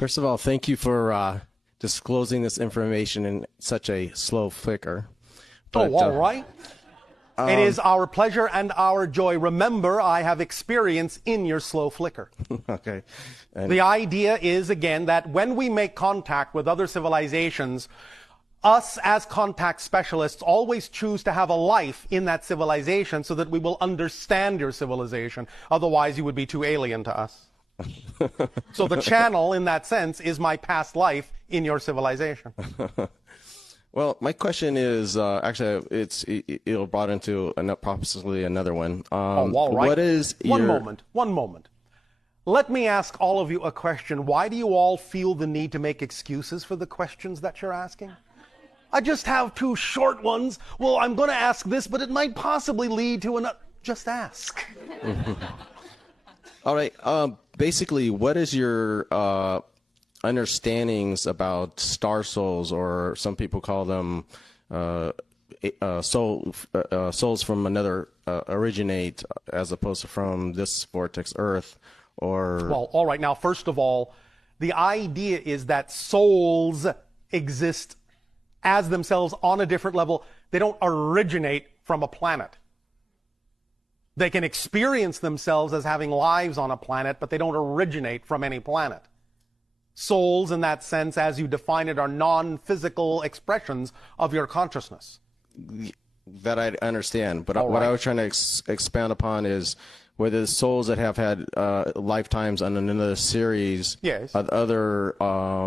First of all, thank you for disclosing this information in such a slow flicker. But, all right. It is our pleasure and our joy. Remember, I have experience in your slow flicker. Okay. And the idea is, again, that when we make contact with other civilizations, us as contact specialists always choose to have a life in that civilization so that we will understand your civilization. Otherwise, you would be too alien to us. So the channel, in that sense, is my past life in your civilization. Well, my question is actually it'll brought into possibly another one. All right. What is One moment. Let me ask all of you a question. Why do you all feel the need to make excuses for the questions that you're asking? I just have two short ones. Well, I'm going to ask this, but it might possibly lead to another. Just ask. All right. Basically, what is your understandings about star souls, or some people call them souls from another originate, as opposed to from this vortex Earth? Or well, all right. Now, first of all, the idea is that souls exist as themselves on a different level. They don't originate from a planet. They can experience themselves as having lives on a planet, but they don't originate from any planet. Souls, in that sense, as you define it, are non-physical expressions of your consciousness. That I understand, but All what right. I was trying to expound upon is whether the souls that have had lifetimes on another series Yes. of other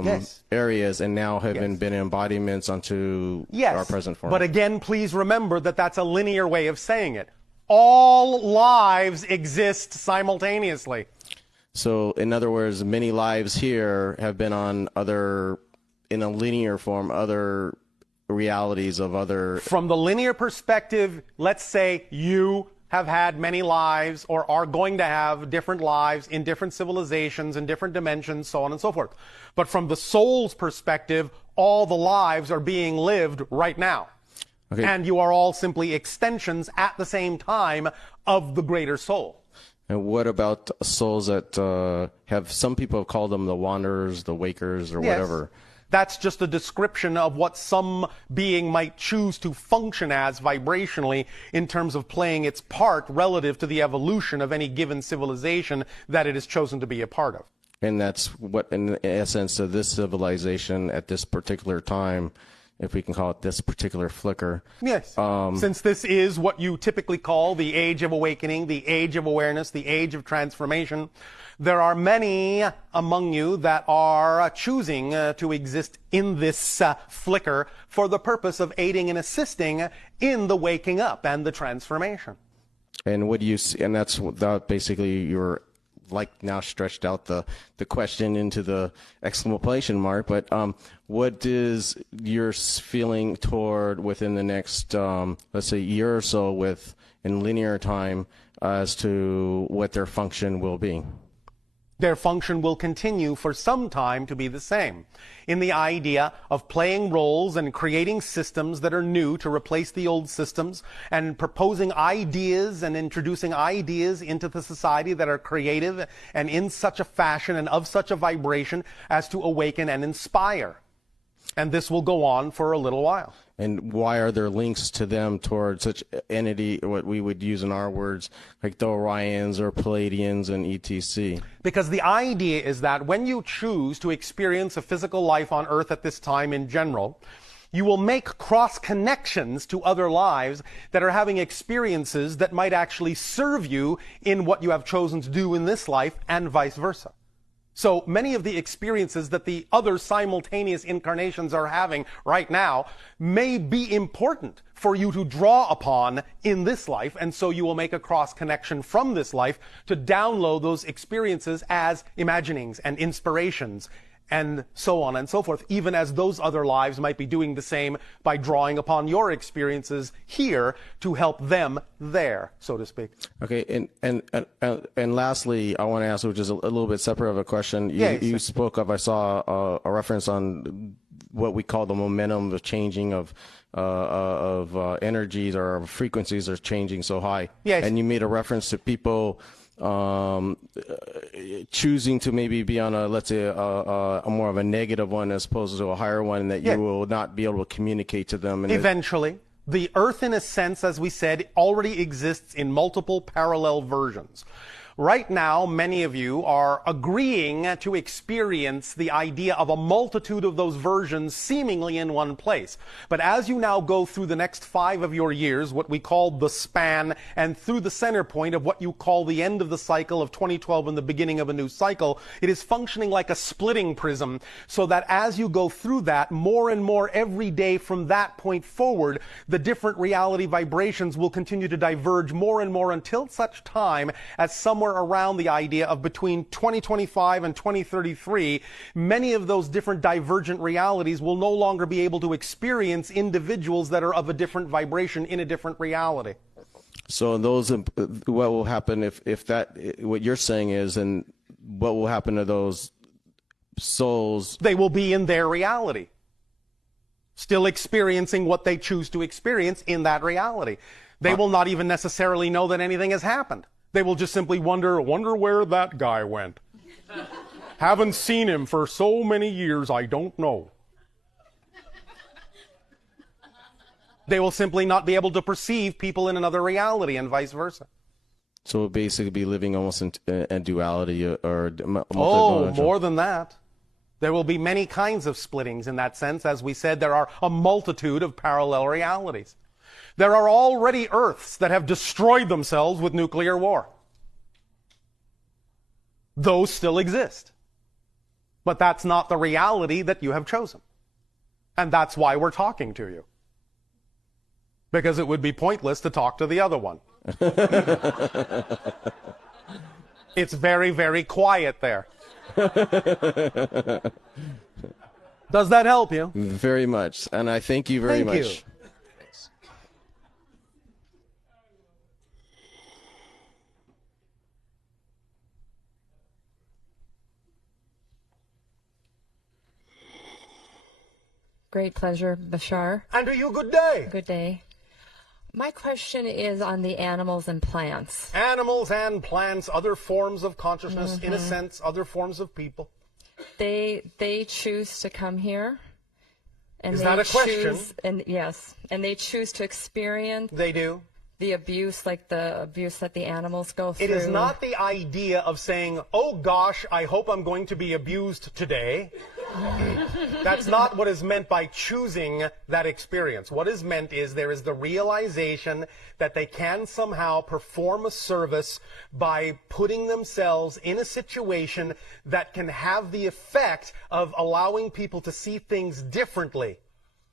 Yes. areas and now have Yes. been embodiments onto Yes, our present form. but again, please remember that that's a linear way of saying it. All lives exist simultaneously. So, in other words, many lives here have been on other, in a linear form, other realities of other. From the linear perspective, let's say you have had many lives or are going to have different lives in different civilizations and different dimensions, so on and so forth. But from the soul's perspective, all the lives are being lived right now. Okay. And you are all simply extensions at the same time of the greater soul. And what about souls that have, some people have called them the wanderers, the wakers, or Yes. whatever? That's just a description of what some being might choose to function as vibrationally in terms of playing its part relative to the evolution of any given civilization that it has chosen to be a part of. And that's what, in essence, of this civilization at this particular time, if we can call it this particular flicker. Yes. Since this is what you typically call the age of awakening, the age of awareness, the age of transformation, there are many among you that are choosing to exist in this flicker for the purpose of aiding and assisting in the waking up and the transformation. And what do you see? And that's that basically you're like now stretched out the question into the exclamation mark. But what is your feeling toward within the next, let's say, year or so with in linear time as to what their function will be? Their function will continue for some time to be the same, in the idea of playing roles and creating systems that are new to replace the old systems, and proposing ideas and introducing ideas into the society that are creative and in such a fashion and of such a vibration as to awaken and inspire. And this will go on for a little while. And why are there links to them toward such entity, what we would use in our words, like the Orions or Palladians and etc.? Because the idea is that when you choose to experience a physical life on Earth at this time in general, you will make cross connections to other lives that are having experiences that might actually serve you in what you have chosen to do in this life, and vice versa. So many of the experiences that the other simultaneous incarnations are having right now may be important for you to draw upon in this life, and so you will make a cross connection from this life to download those experiences as imaginings and inspirations and so on and so forth, even as those other lives might be doing the same by drawing upon your experiences here to help them there, so to speak. Okay, and lastly, I want to ask, which is a little bit separate of a question. You spoke of, I saw a reference on what we call the momentum, the changing of energies or frequencies are changing so high. Yes. And you made a reference to people choosing to maybe be on a, let's say, a more of a negative one as opposed to a higher one, that you will not be able to communicate to them. And eventually. The Earth, in a sense, as we said, already exists in multiple parallel versions. Right now, many of you are agreeing to experience the idea of a multitude of those versions seemingly in one place. But as you now go through the next 5 of your years, what we call the span, and through the center point of what you call the end of the cycle of 2012 and the beginning of a new cycle, it is functioning like a splitting prism, so that as you go through that, more and more every day from that point forward, the different reality vibrations will continue to diverge more and more until such time as someone around the idea of between 2025 and 2033, many of those different divergent realities will no longer be able to experience individuals that are of a different vibration in a different reality. So those, what will happen if that, what you're saying is, and what will happen to those souls? They will be in their reality, still experiencing what they choose to experience in that reality. They will not even necessarily know that anything has happened. They will just simply wonder where that guy went. Haven't seen him for so many years, I don't know. They will simply not be able to perceive people in another reality and vice versa. So we'll basically be living almost in duality or more than that. There will be many kinds of splittings in that sense. As we said, there are a multitude of parallel realities. There are already Earths that have destroyed themselves with nuclear war. Those still exist. But that's not the reality that you have chosen. And that's why we're talking to you. Because it would be pointless to talk to the other one. It's very, very quiet there. Does that help you? Very much. And I thank you very much. Thank you. Great pleasure, Bashar. And to you, good day. Good day. My question is on the animals and plants. Animals and plants, other forms of consciousness, in a sense, other forms of people. They choose to come here. And is that a question? Yes. And they choose to experience. They do. The abuse, like the abuse that the animals go through. It is not the idea of saying, oh gosh, I hope I'm going to be abused today. That's not what is meant by choosing that experience. What is meant is there is the realization that they can somehow perform a service by putting themselves in a situation that can have the effect of allowing people to see things differently.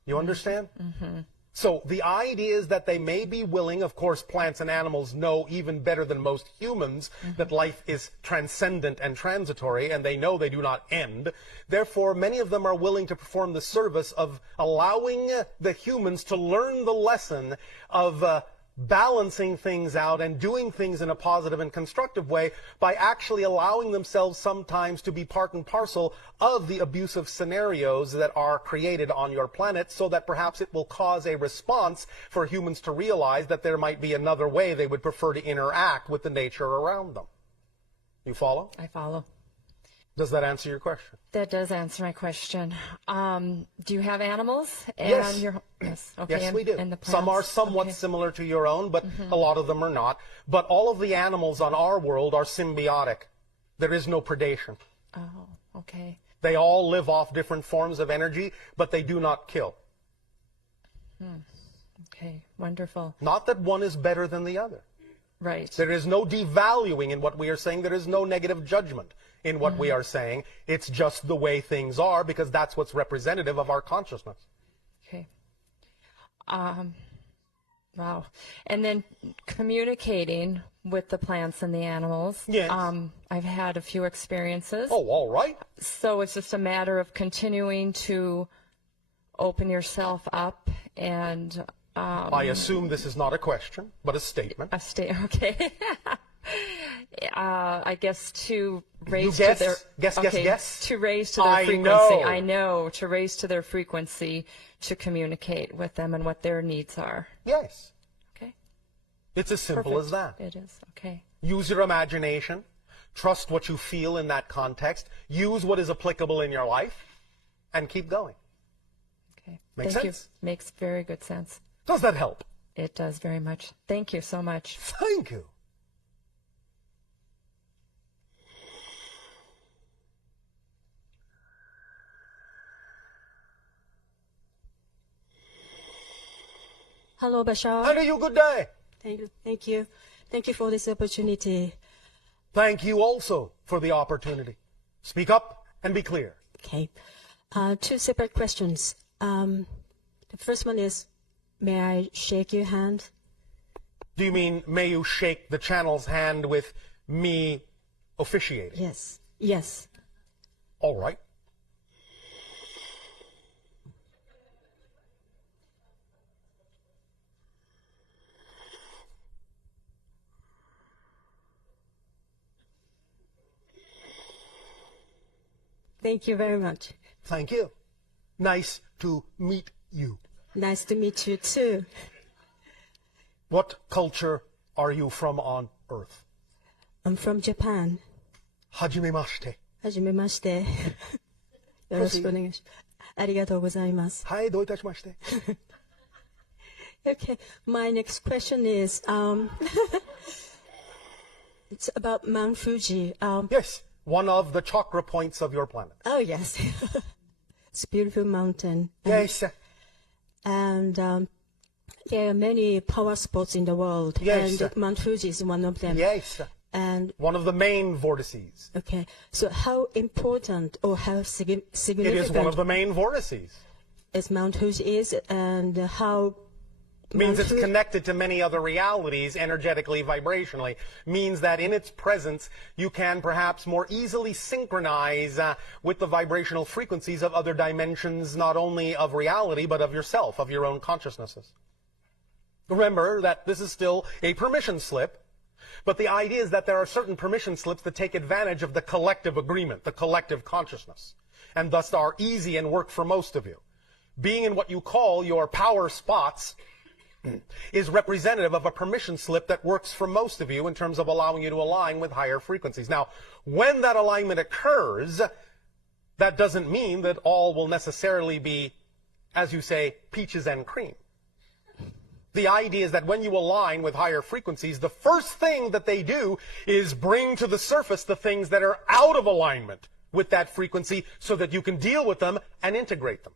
You understand? Mm-hmm. So the idea is that they may be willing, of course, plants and animals know even better than most humans that life is transcendent and transitory, and they know they do not end. Therefore, many of them are willing to perform the service of allowing the humans to learn the lesson of balancing things out and doing things in a positive and constructive way by actually allowing themselves sometimes to be part and parcel of the abusive scenarios that are created on your planet, so that perhaps it will cause a response for humans to realize that there might be another way they would prefer to interact with the nature around them. You follow? I follow. Does that answer your question? That does answer my question. Do you have animals? Yes. Yes. Okay. Yes, we do. And the plants? Some are somewhat similar to your own, but a lot of them are not. But all of the animals on our world are symbiotic. There is no predation. Oh, okay. They all live off different forms of energy, but they do not kill. Okay, wonderful. Not that one is better than the other. Right. There is no devaluing in what we are saying. There is no negative judgment in what we are saying. It's just the way things are, because that's what's representative of our consciousness. Okay. Wow. And then communicating with the plants and the animals. Yes. I've had a few experiences. Oh, all right. So it's just a matter of continuing to open yourself up and... I assume this is not a question, but a statement. Okay. I guess to raise you guess, to their guess. To raise to their frequency. I know to raise to their frequency to communicate with them and what their needs are. Yes. Okay. It's as simple Perfect. as that. It is. Okay. Use your imagination. Trust what you feel in that context. Use what is applicable in your life. And keep going. Okay. Make Thank sense? you. Makes very good sense. Does that help? It does very much. Thank you so much. Thank you. Hello, Bashar. How are you? Good day. Thank you. Thank you. Thank you for this opportunity. Thank you also for the opportunity. Speak up and be clear. Okay. Two separate questions. The first one is, may I shake your hand? Do you mean, may you shake the channel's hand with me officiating? Yes. Yes. All right. Thank you very much. Thank you. Nice to meet you. Nice to meet you too. What culture are you from on Earth? I'm from Japan. Hajimemashite. はじめまして。よろしくお願いします。ありがとうございます。はい、どういたしまして。Okay. My next question is, it's about Mount Fuji. Yes, one of the chakra points of your planet. Oh, yes. It's a beautiful mountain. Yes. And there are many power spots in the world. Yes. And Mount Fuji is one of them. Yes. And, One of the main vortices. okay. So how important or how It significant is one of the main vortices. is Mount Fuji is, and how Means Mount it's Fuji- connected to many other realities, energetically, vibrationally. Means that in its presence, you can perhaps more easily synchronize with the vibrational frequencies of other dimensions, not only of reality, but of yourself, of your own consciousnesses. Remember that this is still a permission slip, but the idea is that there are certain permission slips that take advantage of the collective agreement, the collective consciousness, and thus are easy and work for most of you. Being in what you call your power spots is representative of a permission slip that works for most of you in terms of allowing you to align with higher frequencies. Now, when that alignment occurs, that doesn't mean that all will necessarily be, as you say, peaches and cream. The idea is that when you align with higher frequencies, the first thing that they do is bring to the surface the things that are out of alignment with that frequency so that you can deal with them and integrate them.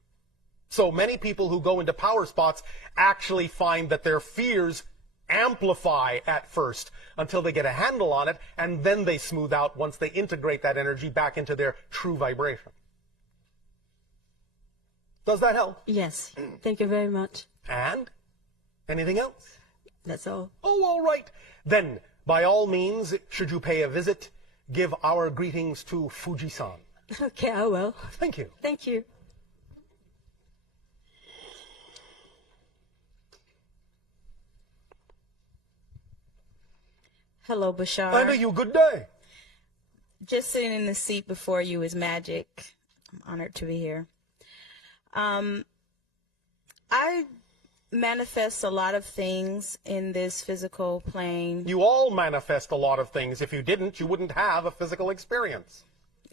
So many people who go into power spots actually find that their fears amplify at first until they get a handle on it, and then they smooth out once they integrate that energy back into their true vibration. Does that help? Yes. Thank you very much. And anything else? That's all. Oh, all right. Then, by all means, should you pay a visit, give our greetings to Fuji-san. Okay, I will. Thank you. Thank you. Hello, Bashar. I know you. Good day. Just sitting in the seat before you is magic. I'm honored to be here. I manifest a lot of things in this physical plane. You all manifest a lot of things. If you didn't, you wouldn't have a physical experience.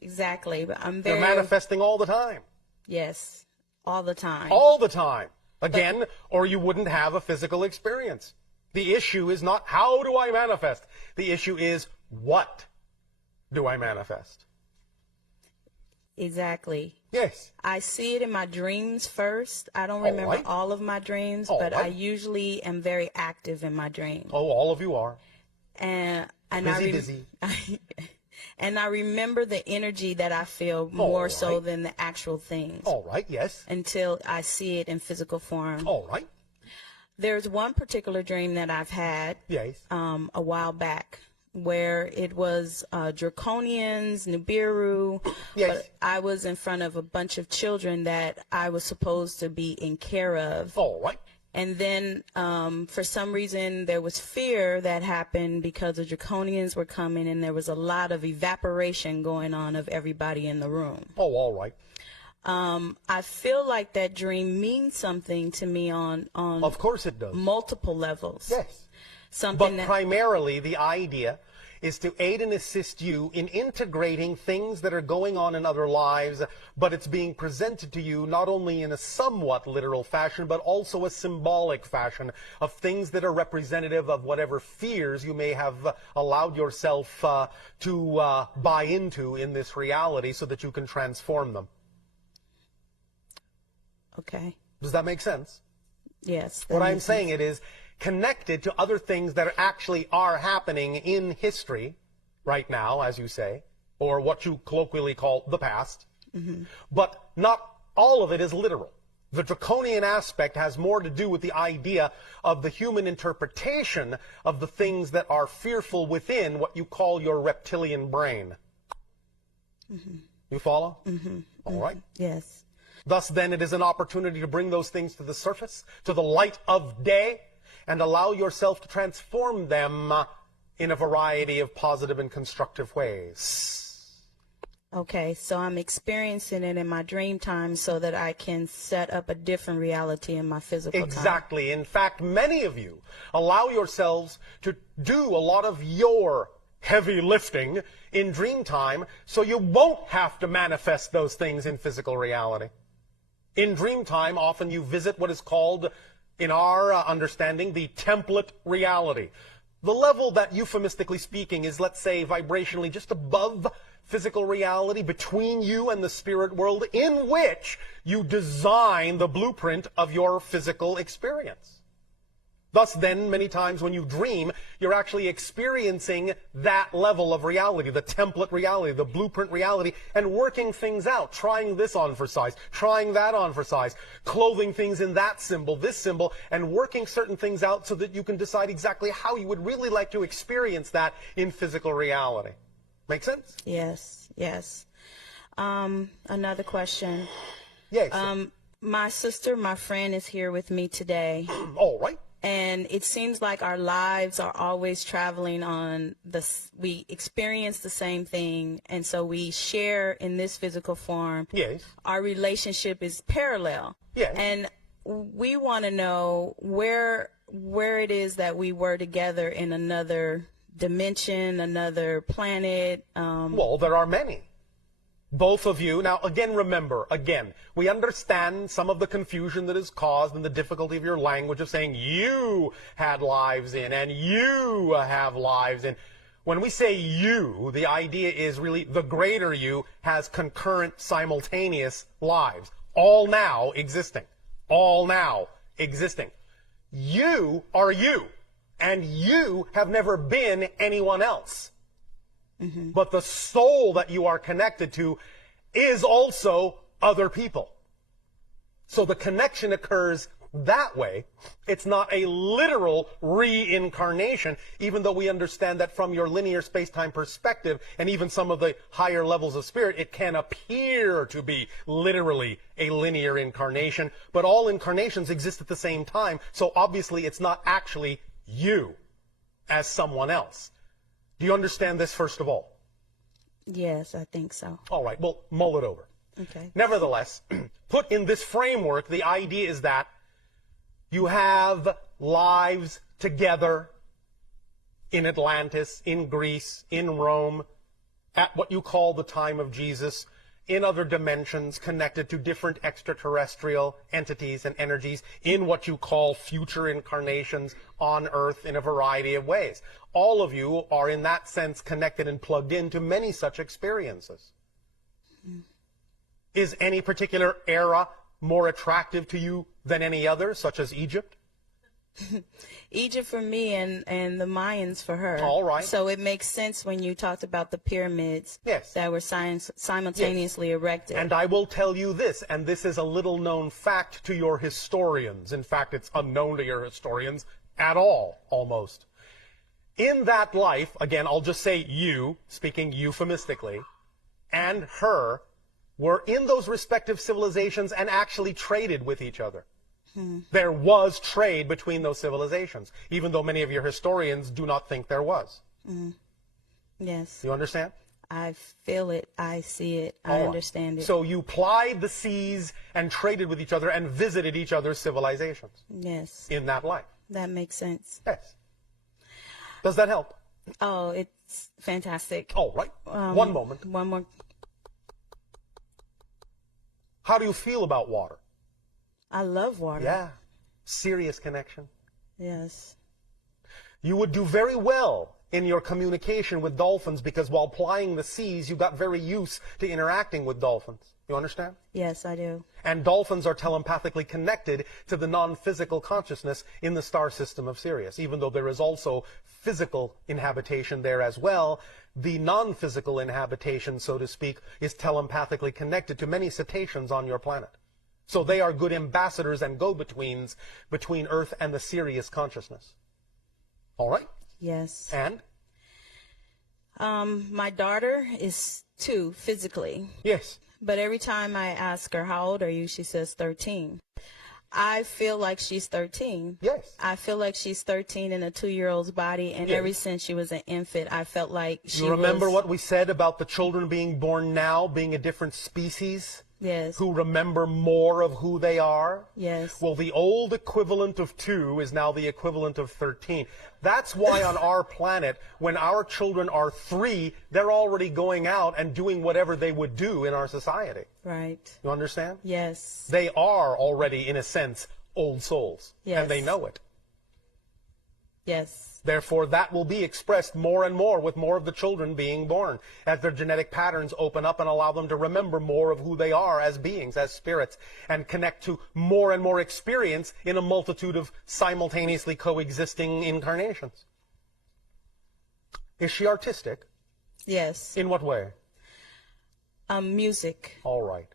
Exactly, but I'm You're very manifesting all the time. yes, all the time. All the time. Again, or you wouldn't have a physical experience. The issue is not how do I manifest. The issue is what do I manifest? Exactly. Yes. I see it in my dreams first. I don't All remember right. all of my dreams, All but I right. usually am very active in my dreams. Oh, all of you are. And Busy. and I remember the energy that I feel more so right. than the actual things All right, yes. until I see it in physical form. All right. There's one particular dream that I've had Yes. a while back where it was Draconians, Nibiru, Yes. but I was in front of a bunch of children that I was supposed to be in care of. All right. And then for some reason there was fear that happened because the Draconians were coming and there was a lot of evaporation going on of everybody in the room. Oh, all right. I feel like that dream means something to me on Of course it does. multiple levels. Yes. Something But primarily, the idea is to aid and assist you in integrating things that are going on in other lives, but it's being presented to you not only in a somewhat literal fashion, but also a symbolic fashion of things that are representative of whatever fears you may have allowed yourself to buy into in this reality so that you can transform them. Okay. Does that make sense? Yes. What I'm saying it is connected to other things that actually are happening in history right now, as you say, or what you colloquially call the past. But not all of it is literal. The draconian aspect has more to do with the idea of the human interpretation of the things that are fearful within what you call your reptilian brain. You follow? All right. Yes. Thus, then, it is an opportunity to bring those things to the surface, to the light of day, and allow yourself to transform them in a variety of positive and constructive ways. Okay, so I'm experiencing it in my dream time so that I can set up a different reality in my physical time. Exactly. In fact, many of you allow yourselves to do a lot of your heavy lifting in dream time so you won't have to manifest those things in physical reality. In dream time, often you visit what is called, in our understanding, the template reality. The level that, euphemistically speaking, is, let's say, vibrationally just above physical reality, between you and the spirit world, in which you design the blueprint of your physical experience. Thus, then, many times when you dream, you're actually experiencing that level of reality, the template reality, the blueprint reality, and working things out, trying this on for size, trying that on for size, clothing things in that symbol, this symbol, and working certain things out so that you can decide exactly how you would really like to experience that in physical reality. Make sense? Yes, yes. Another question. Yes. My friend is here with me today. All right. And it seems like our lives are always traveling on we experience the same thing. And so we share in this physical form. Yes. Our relationship is parallel. Yes. And we want to know where it is that we were together in another dimension, another planet. Well, there are many. Both of you. Now, again, remember, we understand some of the confusion that is caused and the difficulty of your language of saying you had lives in and you have lives in. When we say you, the idea is really the greater you has concurrent, simultaneous lives. All now existing. All now existing. You are you. And you have never been anyone else. But the soul that you are connected to is also other people. So the connection occurs that way. It's not a literal reincarnation, even though we understand that from your linear space-time perspective and even some of the higher levels of spirit, it can appear to be literally a linear incarnation. But all incarnations exist at the same time, so obviously it's not actually you as someone else. Do you understand this, first of all? Yes, I think so. All right, well, mull it over. Okay. Nevertheless, put in this framework, the idea is that you have lives together in Atlantis, in Greece, in Rome, at what you call the time of Jesus, in other dimensions connected to different extraterrestrial entities and energies, in what you call future incarnations on Earth in a variety of ways. All of you are in that sense connected and plugged into many such experiences. Is any particular era more attractive to you than any other, such as Egypt? Egypt for me and the Mayans for her. All right. So it makes sense when you talked about the pyramids that were simultaneously erected. And I will tell you this, and this is a little known fact to your historians. In fact, it's unknown to your historians at all, almost. In that life, again, I'll just say you, speaking euphemistically, and her were in those respective civilizations and actually traded with each other. There was trade between those civilizations, even though many of your historians do not think there was. Yes. You understand? I feel it. I see it. I All right. understand it. So you plied the seas and traded with each other and visited each other's civilizations Yes, in that life. that makes sense. Yes. Does that help? Oh, it's fantastic. All right. One moment. One more. How do you feel about water? I love water. Yeah. Serious connection. Yes. You would do very well in your communication with dolphins because while plying the seas, you got very used to interacting with dolphins. You understand? Yes, I do. And dolphins are telepathically connected to the non-physical consciousness in the star system of Sirius. Even though there is also physical inhabitation there as well, the non-physical inhabitation, so to speak, is telepathically connected to many cetaceans on your planet. So they are good ambassadors and go-betweens between Earth and the Sirius consciousness. All right? Yes. And? My daughter is 2 physically, Yes. but every time I ask her, how old are you? She says 13. I feel like she's 13. Yes. I feel like she's 13 in a 2-year-old's body, and Yes. ever since she was an infant, I felt like she You remember was... what we said about the children being born now, being a different species? Yes. Who remember more of who they are? Yes. Well, the old equivalent of 2 is now the equivalent of 13. That's why on our planet, when our children are 3, they're already going out and doing whatever they would do in our society. Right. You understand? Yes. They are already, in a sense, old souls. Yes. And they know it. Yes. Therefore, that will be expressed more and more with more of the children being born, as their genetic patterns open up and allow them to remember more of who they are as beings, as spirits, and connect to more and more experience in a multitude of simultaneously coexisting incarnations. Is she artistic? Yes. In what way? Music. All right.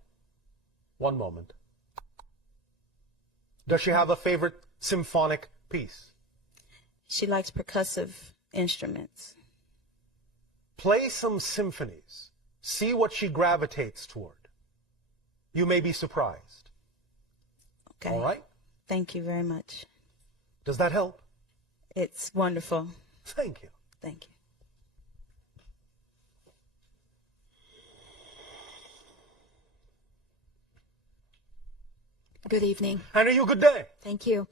One moment. Does she have a favorite symphonic piece? She likes percussive instruments. Play some symphonies. See what she gravitates toward. You may be surprised. Okay. All right? Thank you very much. Does that help? It's wonderful. Thank you. Thank you. Good evening. And are you good day? Thank you.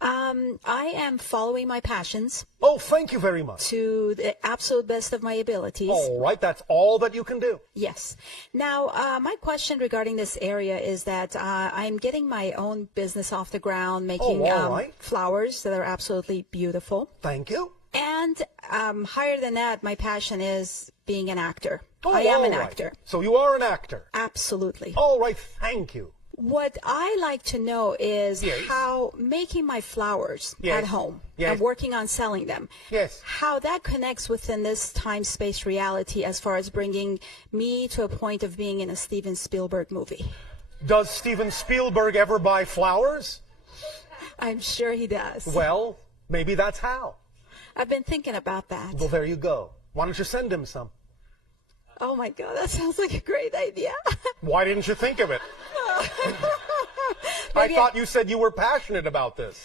I am following my passions Oh, thank you very much. to the absolute best of my abilities. All right, that's all that you can do. Yes. Now, my question regarding this area is that I'm getting my own business off the ground, making all right. flowers that are absolutely beautiful. Thank you. And higher than that, my passion is being an actor. Oh, I am all an right. actor. So you are an actor. Absolutely. All right, thank you. What I like to know is Yes. how making my flowers Yes. at home Yes. and working on selling them, Yes. how that connects within this time-space reality as far as bringing me to a point of being in a Steven Spielberg movie. Does Steven Spielberg ever buy flowers? I'm sure he does. Well, maybe that's how. I've been thinking about that. Well, there you go. Why don't you send him some? Oh my God, that sounds like a great idea. Why didn't you think of it? I Maybe thought you said you were passionate about this.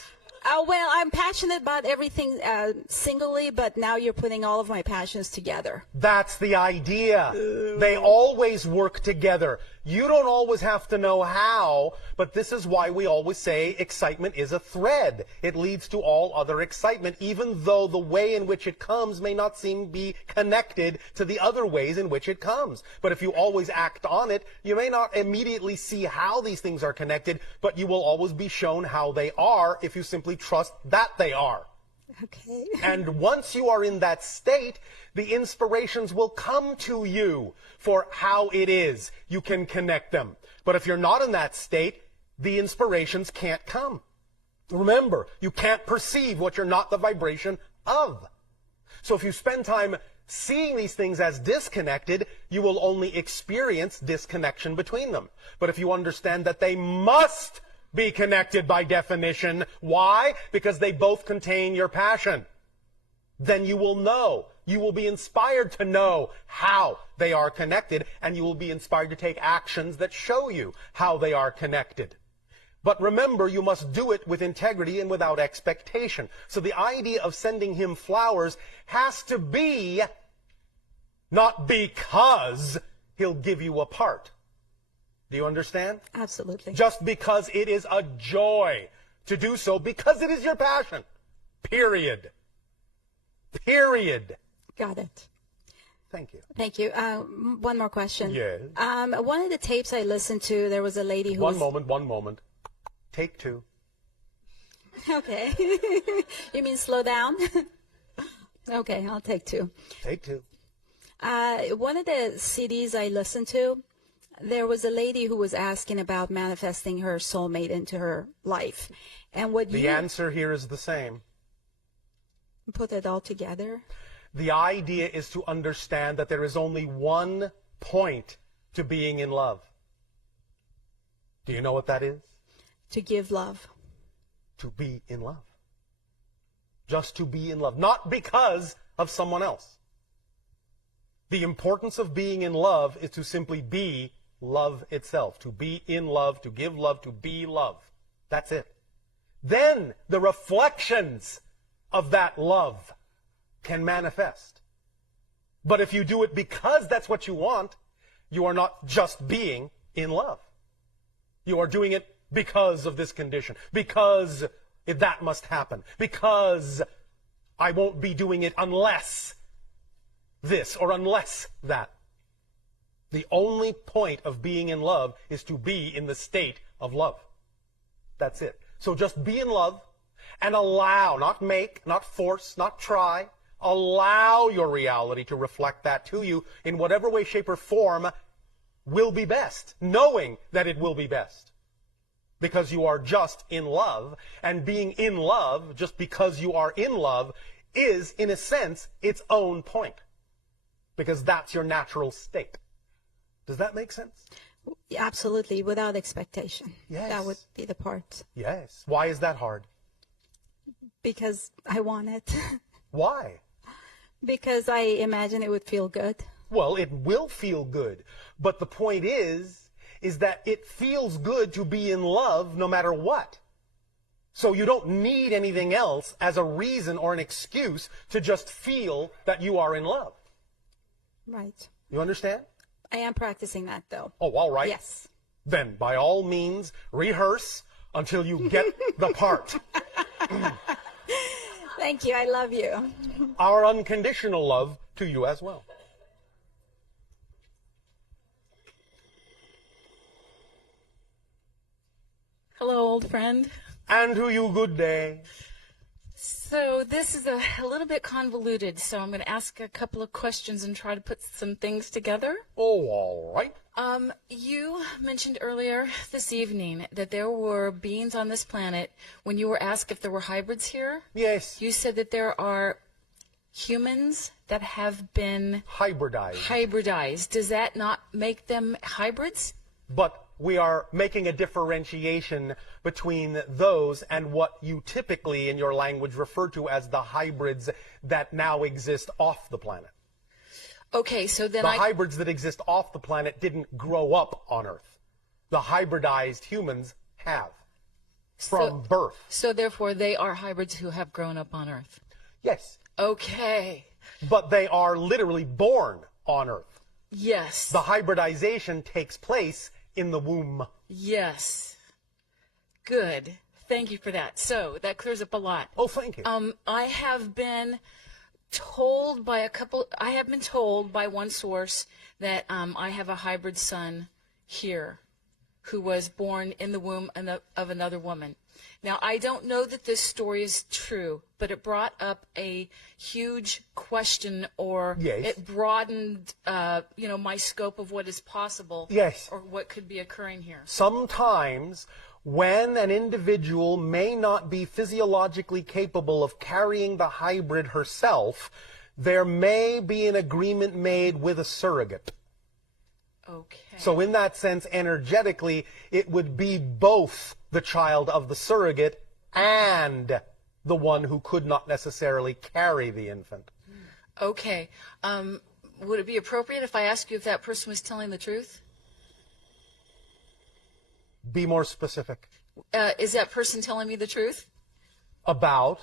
Well, I'm passionate about everything singly, but now you're putting all of my passions together. That's the idea. They always work together. You don't always have to know how, but this is why we always say excitement is a thread. It leads to all other excitement, even though the way in which it comes may not seem to be connected to the other ways in which it comes. But if you always act on it, you may not immediately see how these things are connected, but you will always be shown how they are if you simply trust that they are. Okay. And once you are in that state, the inspirations will come to you for how it is you can connect them. But if you're not in that state, the inspirations can't come. Remember, you can't perceive what you're not the vibration of. So if you spend time seeing these things as disconnected, you will only experience disconnection between them. But if you understand that they must be connected by definition, why? Because they both contain your passion. Then you will know. You will be inspired to know how they are connected, and you will be inspired to take actions that show you how they are connected. But remember, you must do it with integrity and without expectation. So the idea of sending him flowers has to be not because he'll give you a part. Do you understand? Absolutely. Just because it is a joy to do so, because it is your passion. Period. Period. Got it. Thank you. Thank you. One more question. Yes. One of the tapes I listened to, there was a lady who One moment. Take two. Okay. You mean slow down? Okay, I'll take two. Take two. One of the CDs I listened to, there was a lady who was asking about manifesting her soulmate into her life. And what The answer here is the same. put it all together? The idea is to understand that there is only one point to being in love. Do you know what that is? To give love. To be in love. Just to be in love. Not because of someone else. The importance of being in love is to simply be love itself. To be in love, to give love, to be love. That's it. Then the reflections of that love can manifest. But if you do it because that's what you want, you are not just being in love. You are doing it because of this condition, because that must happen, because I won't be doing it unless this or unless that. The only point of being in love is to be in the state of love. That's it. So just be in love and allow, not make, not force, not try, allow your reality to reflect that to you in whatever way, shape, or form will be best, knowing that it will be best. Because you are just in love, and being in love, just because you are in love, is, in a sense, its own point. Because that's your natural state. Does that make sense? Absolutely, without expectation. Yes. That would be the part. Yes. Why is that hard? Because I want it. Why? Because I imagine it would feel good. Well, it will feel good. But the point is that it feels good to be in love no matter what. So you don't need anything else as a reason or an excuse to just feel that you are in love. Right. You understand? I am practicing that, though. Oh, all right. Yes. Then, by all means, rehearse until you get the part. Thank you. I love you. Our unconditional love to you as well. Hello, old friend. And to you, good day. So this is a little bit convoluted, so I'm going to ask a couple of questions and try to put some things together. Oh, all right. You mentioned earlier this evening that there were beings on this planet. When you were asked if there were hybrids here, Yes. you said that there are humans that have been Hybridized. Does that not make them hybrids? But we are making a differentiation between those and what you typically in your language refer to as the hybrids that now exist off the planet. Okay, so then The hybrids that exist off the planet didn't grow up on Earth. The hybridized humans have from birth. So therefore they are hybrids who have grown up on Earth. Yes. Okay. But they are literally born on Earth. Yes. The hybridization takes place in the womb. Yes. Good. Thank you for that. So that clears up a lot. Oh, thank you. I have been told by one source that I have a hybrid son here who was born in the womb of another woman. Now, I don't know that this story is true, but it brought up a huge question, or Yes. it broadened, my scope of what is possible, Yes. or what could be occurring here. Sometimes when an individual may not be physiologically capable of carrying the hybrid herself, there may be an agreement made with a surrogate. Okay. So in that sense, energetically, it would be both the child of the surrogate and the one who could not necessarily carry the infant. Okay. Would it be appropriate if I asked you if that person was telling the truth? Be more specific. Is that person telling me the truth? About?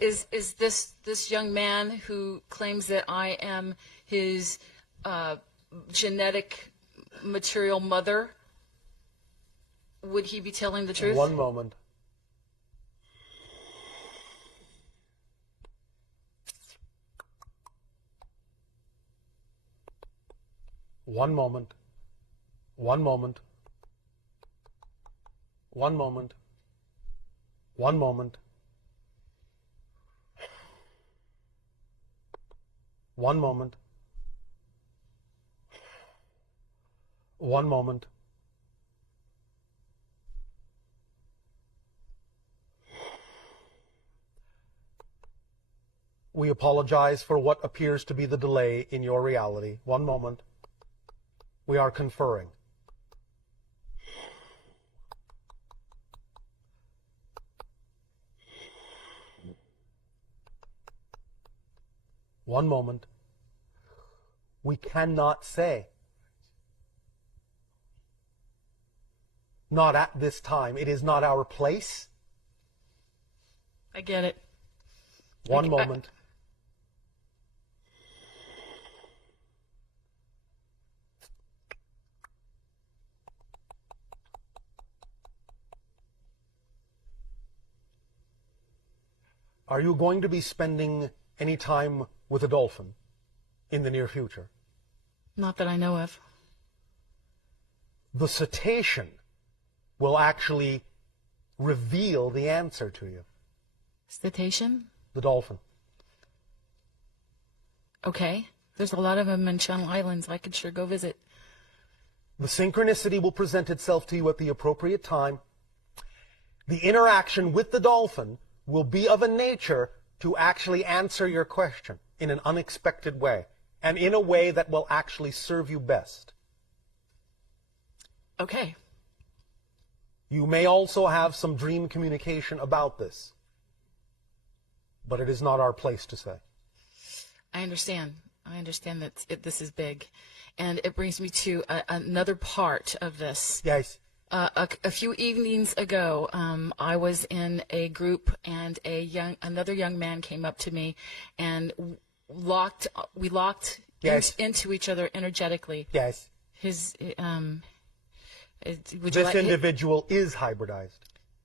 Is this young man who claims that I am his genetic material mother, would he be telling the truth? One moment. One moment. One moment. One moment. One moment. One moment. One moment. We apologize for what appears to be the delay in your reality. One moment. We are conferring. One moment. We cannot say. Not at this time. It is not our place. I get it. One moment. Are you going to be spending any time with a dolphin in the near future? Not that I know of. The cetacean will actually reveal the answer to you. Cetacean? The dolphin. Okay. There's a lot of them in Channel Islands. I could sure go visit. The synchronicity will present itself to you at the appropriate time. The interaction with the dolphin will be of a nature to actually answer your question in an unexpected way, and in a way that will actually serve you best. Okay. You may also have some dream communication about this, but it is not our place to say. I understand. I understand that this is big. And it brings me to another part of this. Yes. A few evenings ago, I was in a group, and another young man came up to me, and we locked Yes. into each other energetically. Yes. This individual is hybridized.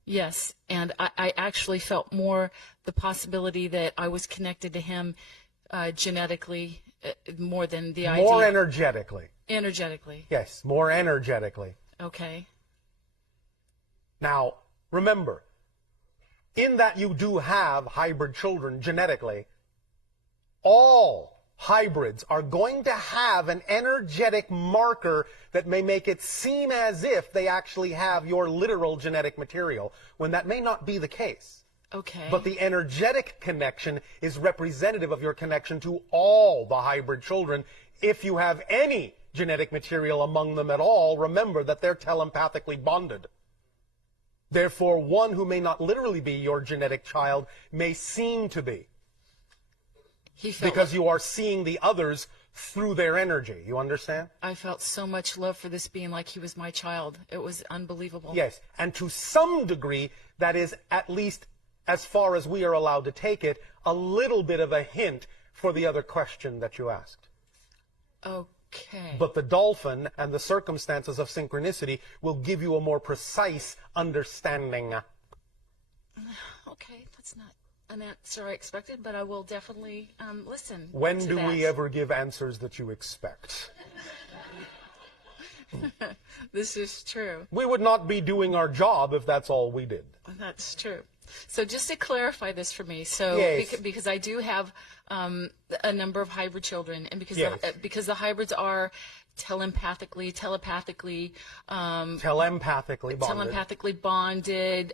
Yes, and I actually felt more the possibility that I was connected to him genetically more than the idea. More energetically. Energetically. Yes, more energetically. Okay. Now, remember, in that you do have hybrid children genetically, all hybrids are going to have an energetic marker that may make it seem as if they actually have your literal genetic material, when that may not be the case. Okay. But the energetic connection is representative of your connection to all the hybrid children. If you have any genetic material among them at all, remember that they're telepathically bonded. Therefore, one who may not literally be your genetic child may seem to be. Because you are seeing the others through their energy. You understand? I felt so much love for this being like he was my child. It was unbelievable. Yes. And to some degree, that is, at least as far as we are allowed to take it, a little bit of a hint for the other question that you asked. Okay. But the dolphin and the circumstances of synchronicity will give you a more precise understanding. Okay, that's not an answer I expected, but I will definitely listen. When to do that. we ever give answers that you expect? This is true. We would not be doing our job if that's all we did. That's true. So just to clarify this for me, so Yes. because I do have a number of hybrid children, and because Yes. because the hybrids are telepathically bonded,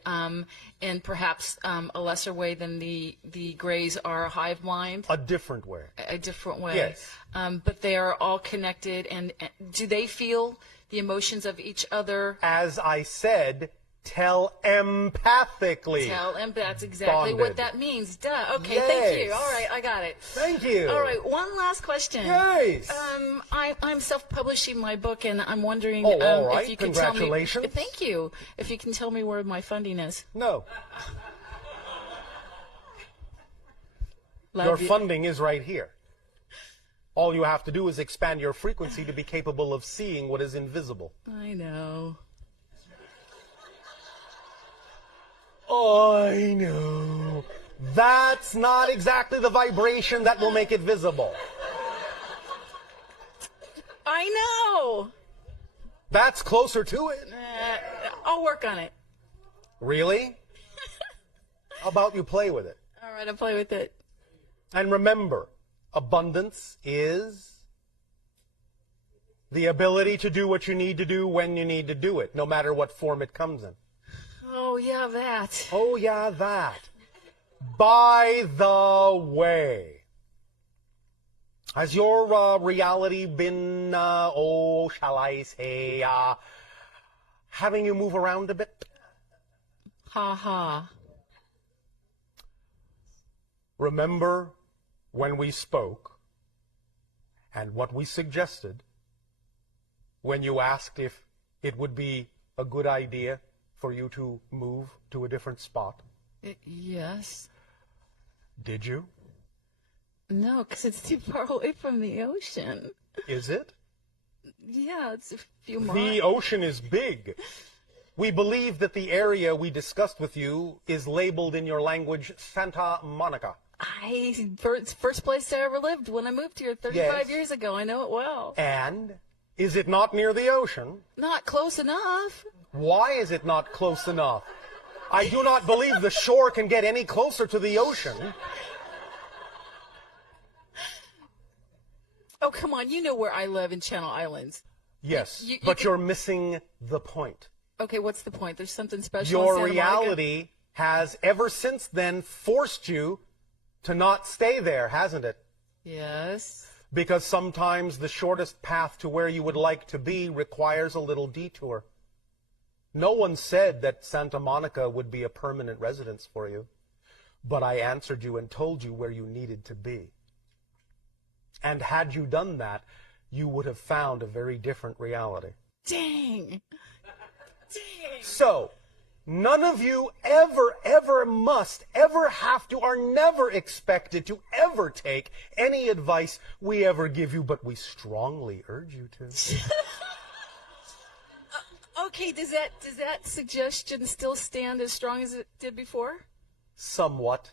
in perhaps a lesser way than the Greys are hive mind. A different way. A different way. Yes. But they are all connected, and do they feel the emotions of each other? As I said, telepathically. That's exactly bonded. what that means. Duh. Okay, Yes. thank you. All right, I got it. Thank you. All right, one last question. Yes. I'm self-publishing my book, and I'm wondering Oh, all right. if you can tell me. Congratulations. Thank you. If you can tell me where my funding is. No. Love Your you. funding is right here. All you have to do is expand your frequency to be capable of seeing what is invisible. I know. I know. That's not exactly the vibration that will make it visible. I know. That's closer to it. I'll work on it. Really? How about you play with it? All right, I'll play with it. And remember, abundance is the ability to do what you need to do when you need to do it, no matter what form it comes in. Oh, yeah, that. Oh, yeah, that. By the way, has your reality been, shall I say, having you move around a bit? Ha ha. Remember when we spoke and what we suggested when you asked if it would be a good idea for you to move to a different spot? Yes. Did you? No, because it's too far away from the ocean. Is it? Yeah, it's a few miles. The ocean is big. We believe that the area we discussed with you is labeled in your language Santa Monica. First place I ever lived when I moved here 35 Yes. years ago. I know it well. And is it not near the ocean? Not close enough. Why is it not close enough? I do not believe the shore can get any closer to the ocean. Oh, come on. You know where I live in Channel Islands. Yes, You but can- you're missing the point. Okay, what's the point? There's something special in Your Santa Monica? reality has ever since then forced you to not stay there, hasn't it? Yes. Because sometimes the shortest path to where you would like to be requires a little detour. No one said that Santa Monica would be a permanent residence for you, but I answered you and told you where you needed to be. And had you done that, you would have found a very different reality. Dang. So, none of you ever must, ever have to, are never expected to ever take any advice we ever give you, but we strongly urge you to. Okay, does that suggestion still stand as strong as it did before? Somewhat.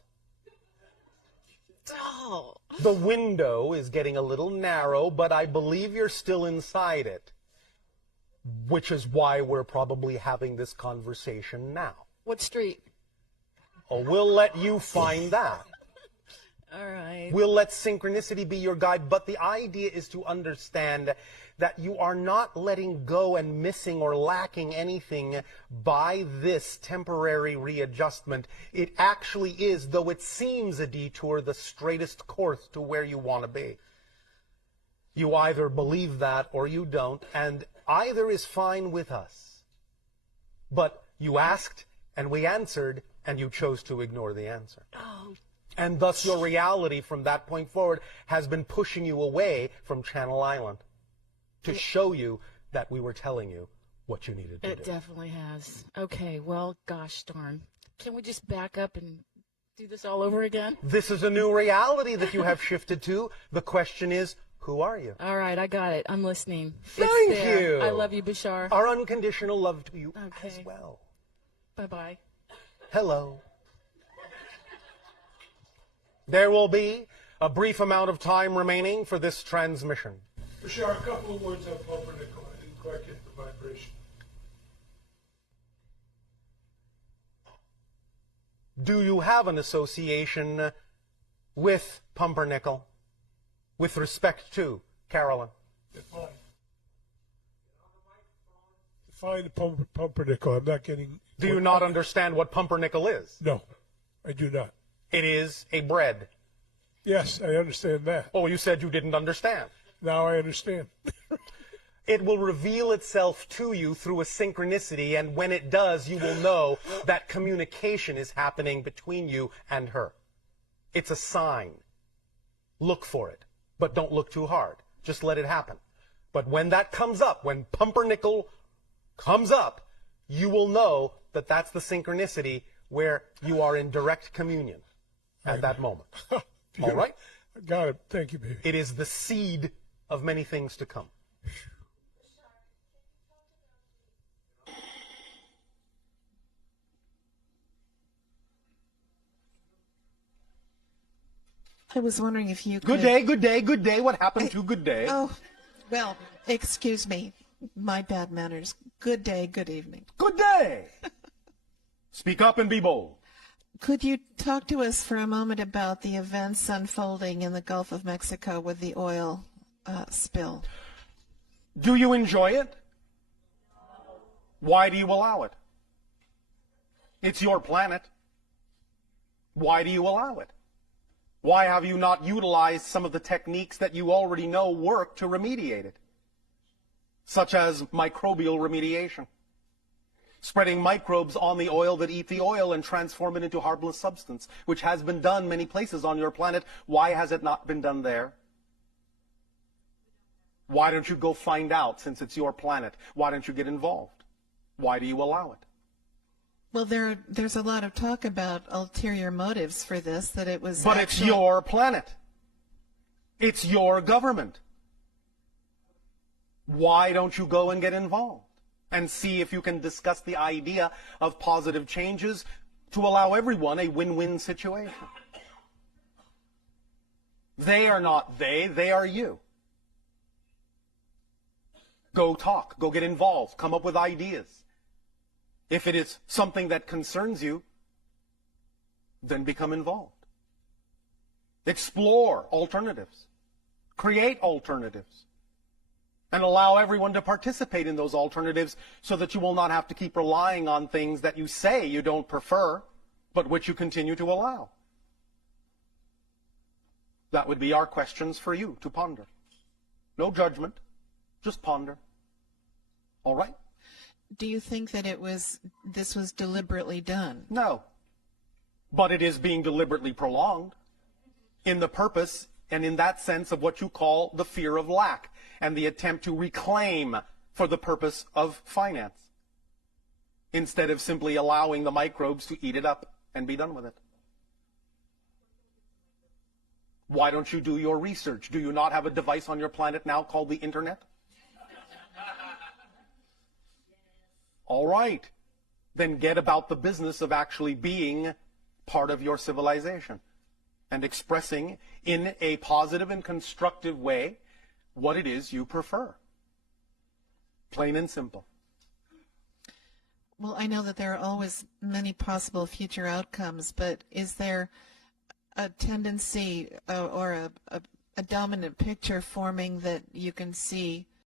Oh. The window is getting a little narrow, but I believe you're still inside it, which is why we're probably having this conversation now. What street? Oh, we'll let you find that. All right. We'll let synchronicity be your guide, but the idea is to understand that you are not letting go and missing or lacking anything by this temporary readjustment. It actually is, though it seems a detour, the straightest course to where you want to be. You either believe that or you don't, and either is fine with us. But you asked, and we answered, and you chose to ignore the answer. Oh. And thus your reality from that point forward has been pushing you away from Channel Island to show you that we were telling you what you needed to It do. definitely has. Okay, well, gosh darn. Can we just back up and do this all over again? This is a new reality that you have shifted to. The question is, who are you? All right, I got it. I'm listening. Thank It's there. you. I love you, Bashar. Our unconditional love to you Okay. as well. Bye-bye. Hello. There will be a brief amount of time remaining for this transmission. Bashar, a couple of words on pumpernickel. I didn't quite get the vibration. Do you have an association with pumpernickel with respect to Carolyn? Define. Define the pumpernickel. I'm not getting... Do you not understand what pumpernickel is? No, I do not. It is a bread. Yes, I understand that. Oh, you said you didn't understand. Now I understand. It will reveal itself to you through a synchronicity, and when it does, you will know that communication is happening between you and her. It's a sign. Look for it, but don't look too hard. Just let it happen. But when that comes up, when pumpernickel comes up, you will know that that's the synchronicity where you are in direct communion at that moment. All right? Got it. Thank you, baby. It is the seed of many things to come. I was wondering if you could... Good day, good day, good day. What happened to good day? Oh, well, excuse me. My bad manners. Good day, good evening. Good day. Speak up and be bold. Could you talk to us for a moment about the events unfolding in the Gulf of Mexico with the oil spill? Do you enjoy it? Why do you allow it? It's your planet. Why do you allow it? Why have you not utilized some of the techniques that you already know work to remediate it? Such as microbial remediation. Spreading microbes on the oil that eat the oil and transform it into harmless substance, which has been done many places on your planet. Why has it not been done there? Why don't you go find out, since it's your planet? Why don't you get involved? Why do you allow it? Well, there's a lot of talk about ulterior motives for this, that it was... But it's your planet. It's your government. Why don't you go and get involved and see if you can discuss the idea of positive changes to allow everyone a win-win situation? They are not they are you. Go talk, go get involved, come up with ideas. If it is something that concerns you, then become involved. Explore alternatives. Create alternatives. And allow everyone to participate in those alternatives so that you will not have to keep relying on things that you say you don't prefer, but which you continue to allow. That would be our questions for you to ponder. No judgment, just ponder. All right? Do you think that this was deliberately done? No. But it is being deliberately prolonged in the purpose and in that sense of what you call the fear of lack and the attempt to reclaim for the purpose of finance, instead of simply allowing the microbes to eat it up and be done with it. Why don't you do your research? Do you not have a device on your planet now called the internet? All right. Then get about the business of actually being part of your civilization and expressing in a positive and constructive way what it is you prefer. Plain and simple. Well, I know that there are always many possible future outcomes, but is there a tendency or a dominant picture forming that you can see